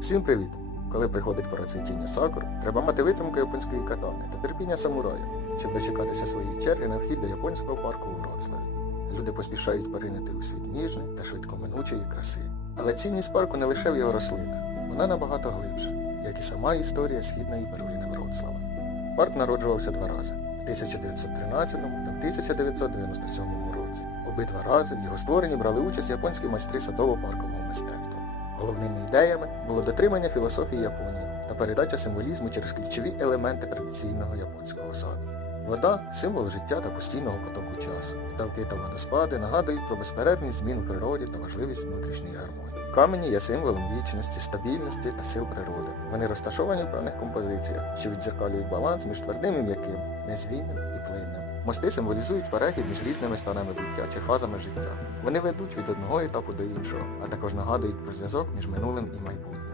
Всім привіт! Коли приходить пора цвітіння сакур, треба мати витримку японської катани та терпіння самурая, щоб дочекатися своєї черги на вхід до японського парку у Вроцлаві. Люди поспішають поринути у світ ніжний та швидкоминучої краси. Але цінність парку не лише в його рослинах, вона набагато глибша, як і сама історія східної перлини Вроцлава. Парк народжувався два рази в 1913 та в 1997 році. Обидва рази в його створенні брали участь японські майстри садово-паркового мистецтва. Головними ідеями було дотримання філософії Японії та передача символізму через ключові елементи традиційного японського саду. Вода символ життя та постійного потоку часу. Ставки та водоспади нагадують про безперервність змін у природі та важливість внутрішньої гармонії. Камені є символом вічності, стабільності та сил природи. Вони розташовані в певних композиціях, що відзеркалюють баланс між твердим і м'яким, незвільним і плинним. Мости символізують перехід між різними станами буття чи фазами життя. Вони ведуть від одного етапу до іншого, а також нагадують про зв'язок між минулим і майбутнім.